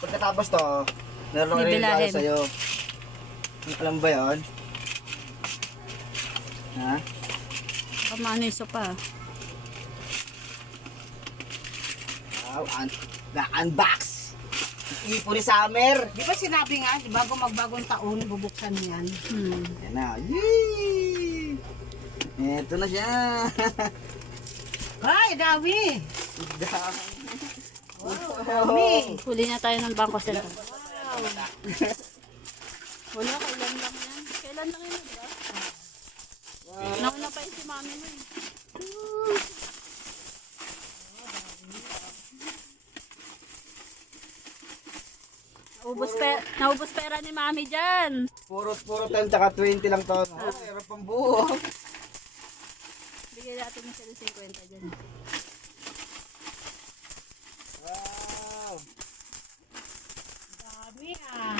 Pagkatapos to, meron ko rin Bibilahin. regalo sa'yo. Alam ba yun? Ha? Kamano yung sopa. Wow, na-unbox! Ipo ni Summer! Di ba sinabi nga, bago magbagong taon, bubuksan yan. Yan na. Yee! Eto na siya! Ay, dami! Dami! Huli na tayo ng bangko sila. Wala, kailan lang yan. Kailan lang yun, diba? Nauna pa yun si mami mo eh. Naubos pera ni mami dyan. Puro 10 tsaka 20 lang to. Oh, meron pang buo. Bigyan natin ng 50 dyan. Wow! Dami ah.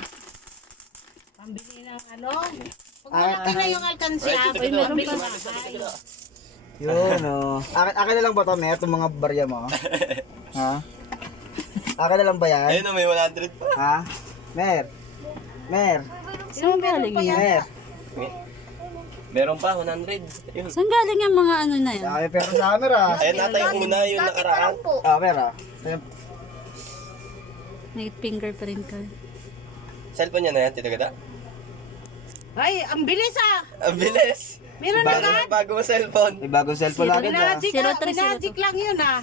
Pambili ng ano. Pag malaki na yung alkansya, Ay, meron pambili pa. na tayo. Yun oh. Akin na lang ba to, Mer? Itong mga barya mo? Ha? Akin na lang ba yan? Ayun na, may 100 pa. Ha? Mer? Mer? Saan galing yan? Mer? Meron pa, 100. Ayun. Saan galing yung mga ano na yan? Dami pero Summer ah. Ayun nata yung una, yung nakaraan. Mer ah. May fingerprint ka. Cellphone niya na yan, Tita Gada? Ay, ang bilis ah. Ang bilis! Meron na Bago agad. na bago cellphone. May bagong cellphone agad ah. Minagic, 0302. minagic lang yun ah.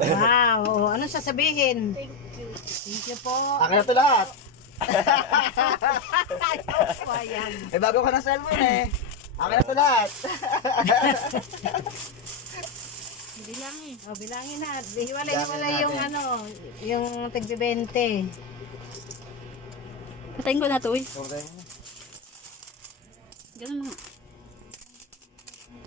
Wow, ano sasabihin? Thank you po. Akin na to lahat. Po, ayan. May bago ka ng cellphone eh. Akin na to lahat. Bilang eh. O, bilangin na. Hiwalay-hiwalay yung ano, yung tigbe-20. Patayin ko na to eh. Okay. Ganun mo.